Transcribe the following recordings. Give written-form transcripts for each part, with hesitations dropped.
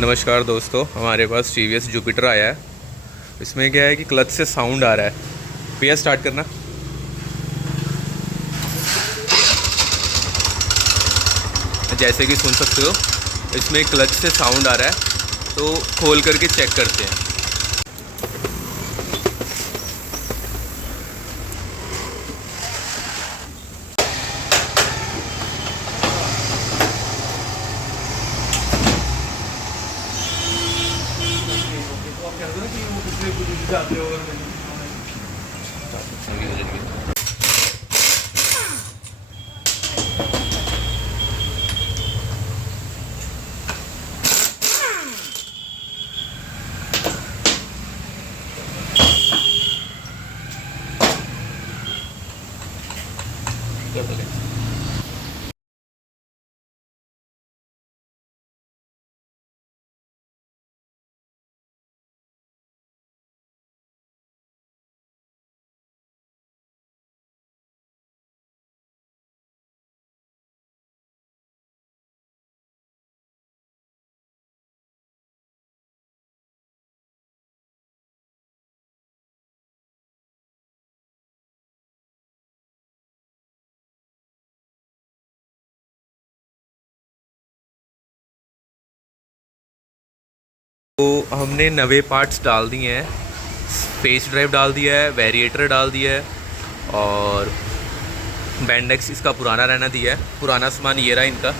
नमस्कार दोस्तों, हमारे पास टीवीएस जुपिटर आया है। इसमें क्या है कि क्लच से साउंड आ रहा है। भैया स्टार्ट करना। जैसे कि सुन सकते हो, इसमें क्लच से साउंड आ रहा है, तो खोल करके चेक करते हैं। तो हमने नवे पार्ट्स डाल दिए हैं। स्पेस ड्राइव डाल दिया है, वेरिएटर डाल दिया है, और बैंडेक्स इसका पुराना रहना दिया है। पुराना सामान ये रहा इनका,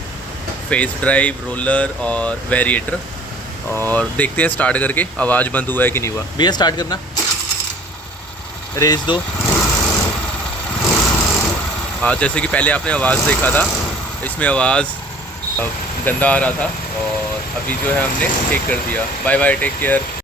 फेस ड्राइव, रोलर और वेरिएटर। और देखते हैं स्टार्ट करके आवाज़ बंद हुआ है कि नहीं हुआ। भैया स्टार्ट करना, रेस दो। हाँ, जैसे कि पहले आपने आवाज़ देखा था, इसमें आवाज़ गंदा आ रहा था, और अभी जो है हमने ठीक कर दिया। Bye bye, take care.